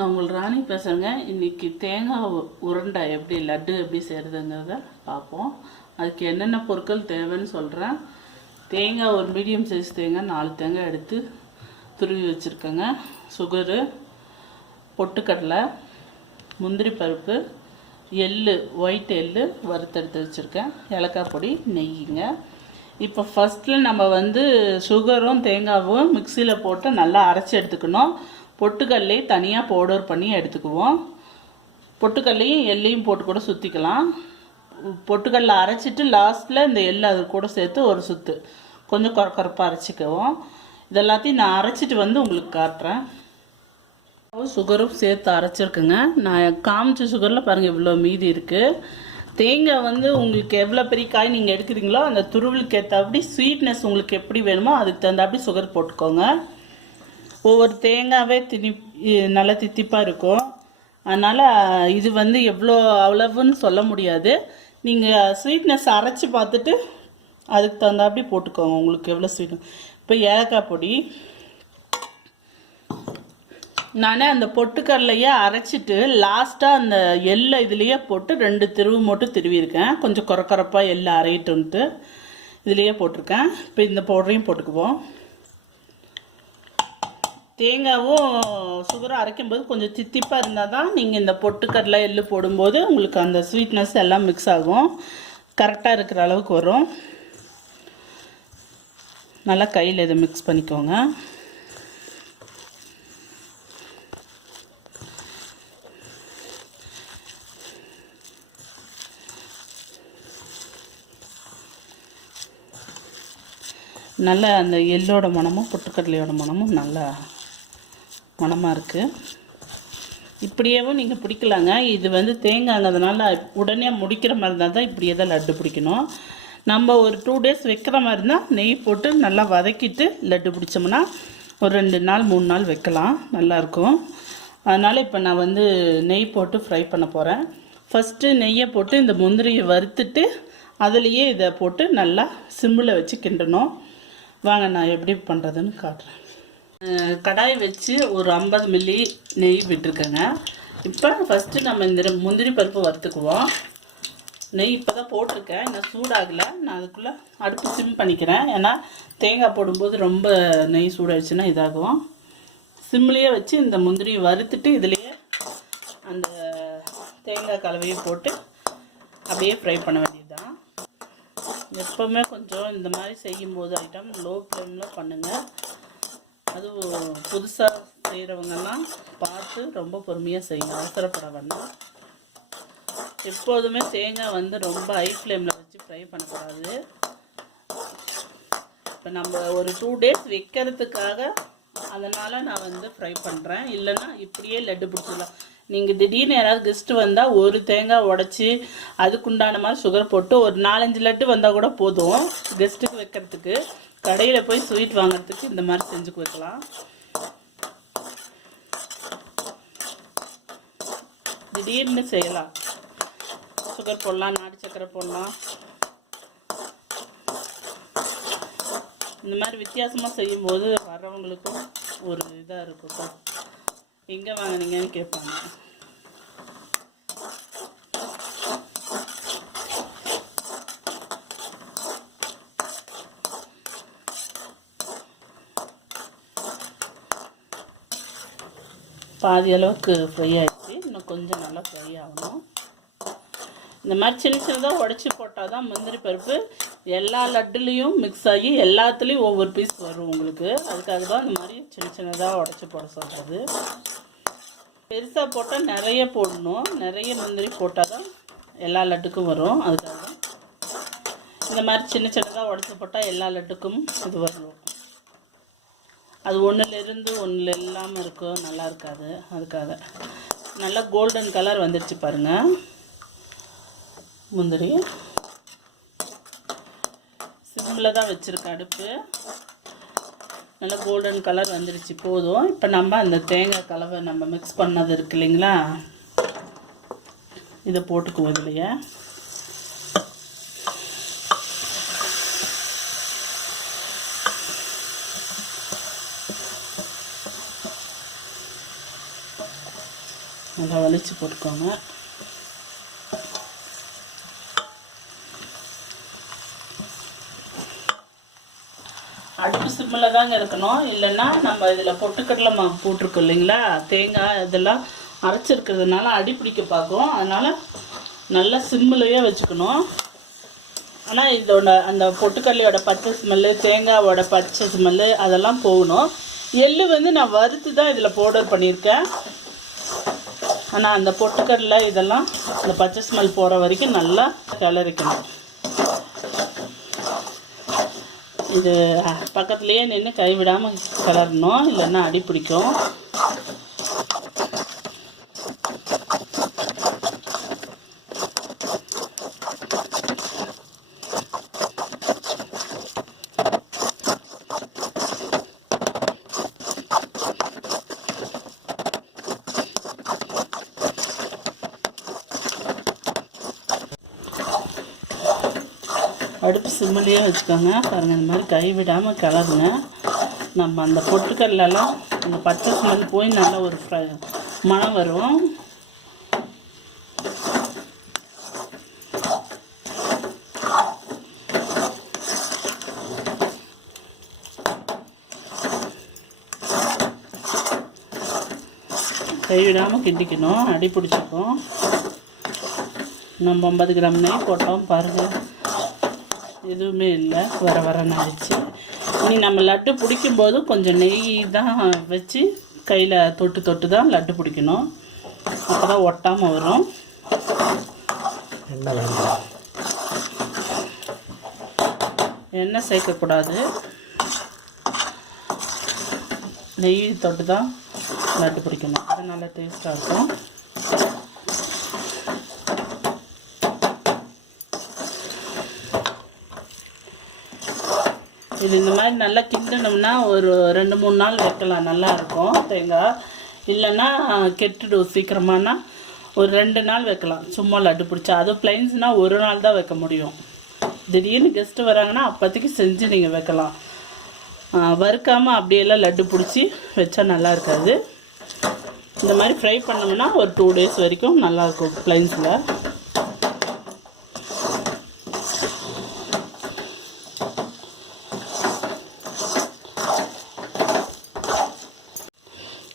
நான் உங்கள் ராணி பேசுகிறேங்க. இன்றைக்கி தேங்காய் உருண்டை எப்படி லட்டு எப்படி செய்கிறதுங்கிறத பார்ப்போம். அதுக்கு என்னென்ன பொருட்கள் தேவைன்னு சொல்கிறேன். தேங்காய் ஒரு மீடியம் சைஸ் தேங்காய் 4 தேங்காய் எடுத்து துருவி வச்சுருக்கேங்க. சுகரு, பொட்டுக்கடலை, முந்திரி பருப்பு, எள்ளு, ஒயிட் எள்ளு வறுத்தெடுத்து வச்சுருக்கேன், ஏலக்காய் பொடி, நெய்யுங்க. இப்போ ஃபஸ்ட்டில் நம்ம சுகரும் தேங்காயும் மிக்சியில் போட்டு நல்லா அரைச்சி எடுத்துக்கணும். பொட்டுக்கல்லையும் தனியாக பவுடர் பண்ணி எடுத்துக்குவோம். பொட்டுக்கல்லையும் எள்ளையும் போட்டு கூட சுற்றிக்கலாம். பொட்டுக்கல்ல அரைச்சிட்டு லாஸ்ட்டில் இந்த எள்ளு அது கூட சேர்த்து ஒரு சுற்று கொஞ்சம் கரப்பாக அரைச்சிக்குவோம். இதெல்லாத்தையும் நான் அரைச்சிட்டு உங்களுக்கு காட்டுறேன். சுகரும் சேர்த்து அரைச்சிருக்குங்க. நான் காமிச்ச சுகரில் பாருங்கள் இவ்வளோ மீதி இருக்குது. தேங்காய் உங்களுக்கு எவ்வளோ பெரிய காய் நீங்கள் எடுக்கிறீங்களோ அந்த துருவலுக்கு ஏற்றாப்படி ஸ்வீட்னஸ் உங்களுக்கு எப்படி வேணுமோ அதுக்கு தகுந்தாப்படி சுகர் போட்டுக்கோங்க. ஒவ்வொரு தேங்காவே நல்லா தித்திப்பாக இருக்கும். அதனால் இது எவ்வளோ அவ்வளவுன்னு சொல்ல முடியாது. நீங்கள் ஸ்வீட்னஸ் அரைச்சி பார்த்துட்டு அதுக்கு தகுந்தாப்படி போட்டுக்கோங்க உங்களுக்கு எவ்வளோ ஸ்வீட். இப்போ ஏலக்காய் பொடி நான் அந்த பொட்டுக்கடலையே அரைச்சிட்டு லாஸ்ட்டாக அந்த எள்ளை இதுலேயே போட்டு 2 திருவு மட்டும் திருவியிருக்கேன். கொஞ்சம் கொரப்பாக எள்ளை அரையிட்டுன்ட்டு இதுலேயே போட்டிருக்கேன். இப்போ இந்த பவுடரையும் போட்டுக்குவோம். தேங்காவும் சுகரும் அரைக்கும்போது கொஞ்சம் தித்திப்பாக இருந்தால் தான் நீங்கள் இந்த பொட்டுக்கடலை எள்ளு போடும்போது உங்களுக்கு அந்த ஸ்வீட்னஸ் எல்லாம் மிக்ஸ் ஆகும், கரெக்டாக இருக்கிற அளவுக்கு வரும். நல்லா கையில் இதை மிக்ஸ் பண்ணிக்கோங்க. நல்லா அந்த எள்ளோட மணமும் பொட்டுக்கடலையோட மணமும் நல்லா மணமாக இருக்குது. இப்படியேவும் நீங்கள் பிடிக்கலாங்க. இது தேங்காய்ங்கிறதுனால உடனே முடிக்கிற மாதிரி இருந்தால் தான் இப்படியே தான் லட்டு பிடிக்கணும். நம்ம ஒரு 2 days வைக்கிற மாதிரி இருந்தால் நெய் போட்டு நல்லா வதக்கிட்டு லட்டு பிடிச்சோம்னா ஒரு 2 நாள் 3 நாள் வைக்கலாம், நல்லாயிருக்கும். அதனால் இப்போ நான் நெய் போட்டு ஃப்ரை பண்ண போகிறேன். ஃபஸ்ட்டு நெய்யை போட்டு இந்த முந்திரியை வறுத்துட்டு அதுலேயே இதை போட்டு நல்லா சிம்மில் வச்சு கிண்டணும். வாங்க நான் எப்படி பண்ணுறதுன்னு காட்டுறேன். கடாயை வச்சு ஒரு 50 மில்லி நெய் விட்டுருக்கேங்க. இப்போ ஃபஸ்ட்டு நம்ம இந்த முந்திரி பருப்பு வறுத்துக்குவோம். நெய் இப்போ தான் போட்டிருக்கேன், இன்னும் சூடாகலை. நான் அதுக்குள்ளே அடுப்பு சிம் பண்ணிக்கிறேன். ஏன்னா தேங்காய் போடும்போது ரொம்ப நெய் சூடாகிடுச்சுன்னா இதாகும். சிம்லேயே வச்சு இந்த முந்திரியை வறுத்துட்டு இதுலேயே அந்த தேங்காய் கலவையை போட்டு அப்படியே ஃப்ரை பண்ண வேண்டியதுதான். எப்போவுமே கொஞ்சம் இந்த மாதிரி செய்யும்போது ஐட்டம் லோ ஃப்ளேமில் பண்ணுங்கள். அதுவும் புதுசாக செய்கிறவங்கெல்லாம் பார்த்து ரொம்ப பொறுமையாக செய்யுங்க, அவசரப்பட வேண்டாம். எப்போதுமே தேங்காய் ரொம்ப ஹை ஃப்ளேமில் வச்சு ஃப்ரை பண்ணக்கூடாது. இப்போ நம்ம ஒரு 2 days வைக்கிறதுக்காக அதனால் நான் ஃப்ரை பண்ணுறேன். இல்லைன்னா இப்படியே லட்டு பிடிச்சிடலாம். நீங்கள் திடீர்னு யாராவது கெஸ்ட்டு வந்தால் ஒரு தேங்காய் உடச்சி அதுக்குண்டான மாதிரி சுகர் போட்டு ஒரு 4-5 லட்டு வந்தால் கூட போதும். கெஸ்ட்டுக்கு வைக்கிறதுக்கு கடையில் போய் ஸ்வீட் வாங்கிறதுக்கு இந்த மாதிரி செஞ்சு வைக்கலாம். திடீர்னு செய்யலாம். சுகர் போடலாம், நாட்டு சக்கரை போடலாம். இந்த மாதிரி வித்தியாசமாக செய்யும்போது வர்றவங்களுக்கும் ஒரு இதாக இருக்கும். சார் எங்கே வாங்கினீங்கன்னு கேட்பாங்க. பாதி அளவுக்கு ஃப்ரை ஆகிடுச்சு, இன்னும் கொஞ்சம் நல்லா ஃப்ரை ஆகணும். இந்த மாதிரி சின்ன சின்னதாக உடச்சி போட்டால் தான் முந்திரி பருப்பு எல்லா லட்டுலேயும் மிக்ஸ் ஆகி எல்லாத்துலேயும் ஒவ்வொரு பீஸ் வரும் உங்களுக்கு. அதுக்காக தான் இந்த மாதிரி சின்ன சின்னதாக உடச்சி போட சொல்கிறது. பெருசாக போட்டால் நிறைய போடணும், நிறைய முந்திரி போட்டால் தான் எல்லா லட்டுக்கும் வரும். அதுக்காக தான் இந்த மாதிரி சின்ன சின்னதாக உடச்சி போட்டால் எல்லா லட்டுக்கும் இது வரும். அது ஒன்றுலேருந்து ஒன்றில் இல்லாமல் இருக்கும், நல்லா இருக்காது. அதுக்காக நல்லா கோல்டன் கலர் வந்துடுச்சு பாருங்கள். முந்திரி சிம்மில் தான் வச்சுருக்கேன் அடுப்பு. நல்லா கோல்டன் கலர் வந்துடுச்சு, போதும். இப்போ நம்ம அந்த தேங்காய் கலவை நம்ம மிக்ஸ் பண்ணது இருக்கு இல்லைங்களா, இதை போட்டுக்குவோம் இதுலையே. நல்லா வலிச்சு போட்டுக்கோங்க. அடுப்பு சிம்மில் தாங்க இருக்கணும், இல்லைன்னா நம்ம இதில் பொட்டுக்கடலை மாவு போட்டிருக்கோம் இல்லைங்களா, தேங்காய் இதெல்லாம் அரைச்சிருக்கிறதுனால அடி பிடிக்க பார்க்கும். அதனால் நல்லா சிம்மிலையே வச்சுக்கணும். ஆனால் இதோட அந்த பொட்டுக்கடலையோட பச்சை ஸ்மெல்லு, தேங்காவோட பச்சை ஸ்மெல்லு அதெல்லாம் போகணும். எள்ளு வந்து நான் வறுத்து தான் இதில் பவுடர் பண்ணியிருக்கேன். ஆனால் அந்த பொட்டுக்கடலை இதெல்லாம் அந்த பச்சை ஸ்மெல் போகிற வரைக்கும் நல்லா கிளறிக்கணும். இது பக்கத்துலேயே நின்று கைவிடாமல் கிளறணும், இல்லைன்னா அடி பிடிக்கும். அடுப்பு சிம்மிலேயே வச்சுக்கோங்க. பாருங்கள், இந்த மாதிரி கைவிடாமல் கிளறுங்க. நம்ம அந்த பொட்டுக்கடலாம் அந்த பச்சை ஸ்மெல் போய் நல்லா ஒரு மணம் வரும். கைவிடாமல் கிண்டிக்கணும், அடி பிடிச்சிக்கும். நம்ம 50 கிராம் நெய் போட்டோம் பாருங்கள், எதுவுமே இல்லை, வரன்னு ஆயிடுச்சு. இனி நம்ம லட்டு பிடிக்கும்போது கொஞ்சம் நெய் தான் வச்சு கையில் தொட்டு தான் லட்டு பிடிக்கணும். அப்போ தான் ஒட்டாமல் வரும். எண்ணெய் சேர்க்கக்கூடாது, நெய் தொட்டு தான் லட்டு பிடிக்கணும். அது நல்லா டேஸ்ட்டாக இருக்கும். இது இந்த மாதிரி நல்லா கிண்டணும்னா ஒரு 2-3 நாள் வைக்கலாம், நல்லாயிருக்கும் தேங்காய். இல்லைன்னா கெட்டுடும் சீக்கிரமானா ஒரு 2 நாள் வைக்கலாம் சும்மா லட்டு பிடிச்சா. அதுவும் பிளைன்ஸ்னால் 1 நாள் தான் வைக்க முடியும். திடீர்னு கெஸ்ட்டு வராங்கன்னா அப்போதைக்கு செஞ்சு நீங்கள் வைக்கலாம். வறுக்காமல் அப்படியெல்லாம் லட்டு பிடிச்சி வச்சா நல்லா இருக்காது. இந்த மாதிரி ஃப்ரை பண்ணோம்னா ஒரு 2 டேஸ் வரைக்கும் நல்லாயிருக்கும் பிளைன்ஸில்.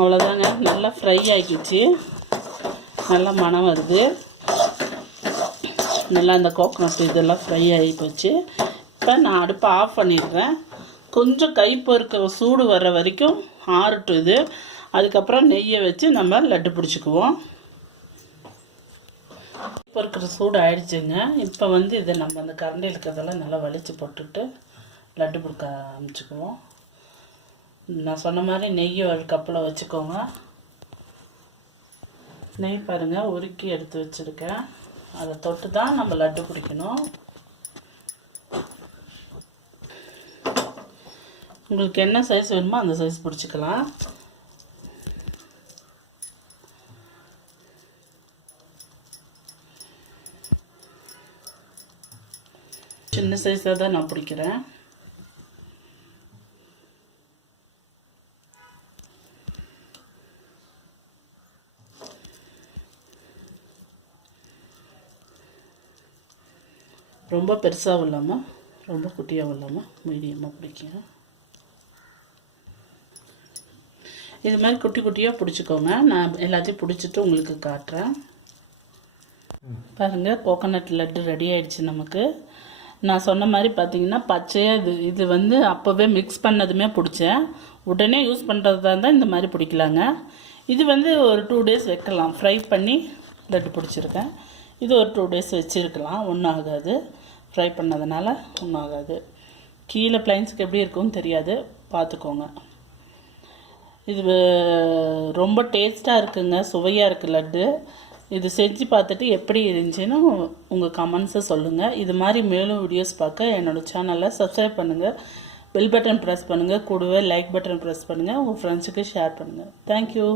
அவ்வளோதாங்க, நல்லா ஃப்ரை ஆகிடுச்சு, நல்லா மணம் வருது. நல்லா இந்த கோகோனட் இதெல்லாம் ஃப்ரை ஆகி போச்சு. இப்போ நான் அடுப்பை ஆஃப் பண்ணிடுறேன். கொஞ்சம் கை பொறுக்க சூடு வர்ற வரைக்கும் ஆறட்டும் இது. அதுக்கப்புறம் நெய்யை வச்சு நம்ம லட்டு பிடிச்சிக்குவோம். பொறுக்கிற சூடு ஆயிடுச்சுங்க. இப்போ வந்து இதை நம்ம அந்த கரண்டியில் இருக்கிறதெல்லாம் நல்லா வலிச்சு போட்டுட்டு லட்டு பிடிக்க ஆரம்பிச்சுக்குவோம். நான் சொன்ன மாதிரி நெய்யை ஒரு கப்பில் வச்சுக்கோங்க. நெய் பாருங்கள் உருக்கி எடுத்து வச்சுருக்கேன். அதை தொட்டு தான் நம்ம லட்டு பிடிக்கணும். உங்களுக்கு என்ன சைஸ் வேணுமோ அந்த சைஸ் பிடிச்சிக்கலாம். சின்ன சைஸில் தான் நான் பிடிக்கிறேன். ரொம்ப பெருசாகவும் இல்லாமல் ரொம்ப குட்டியாகவும் இல்லாமல் மீடியமாக பிடிக்கும். இது மாதிரி குட்டி குட்டியாக பிடிச்சிக்கோங்க. நான் எல்லாத்தையும் பிடிச்சிட்டு உங்களுக்கு காட்டுறேன். பாருங்கள், கோகோனட் லட்டு ரெடி ஆகிடுச்சு நமக்கு. நான் சொன்ன மாதிரி பார்த்தீங்கன்னா பச்சையாக இது வந்து அப்போவே மிக்ஸ் பண்ணதுமே பிடிச்சேன். உடனே யூஸ் பண்ணுறதா இருந்தால் இந்த மாதிரி பிடிக்கலாங்க. இது வந்து ஒரு 2 டேஸ் வைக்கலாம். ஃப்ரை பண்ணி லட்டு பிடிச்சிருக்கேன். இது ஒரு 2 டேஸ் வச்சுருக்கலாம், ஒன்றும் ஆகாது. ஃப்ரை பண்ணதுனால ஒன்றும் ஆகாது. கீழே பிளைன்ஸுக்கு எப்படி இருக்கும்னு தெரியாது, பார்த்துக்கோங்க. இது ரொம்ப டேஸ்ட்டாக இருக்குங்க, சுவையாக இருக்குது லட்டு. இது செஞ்சு பார்த்துட்டு எப்படி இருந்துச்சுன்னு உங்கள் கமெண்ட்ஸை சொல்லுங்கள். இது மாதிரி மேலும் வீடியோஸ் பார்க்க என்னோடய சேனலை சப்ஸ்கிரைப் பண்ணுங்கள், பெல் பட்டன் ப்ரெஸ் பண்ணுங்கள், கூடவே லைக் பட்டன் ப்ரெஸ் பண்ணுங்கள், உங்கள் ஃப்ரெண்ட்ஸுக்கு ஷேர் பண்ணுங்கள். தேங்க்யூ.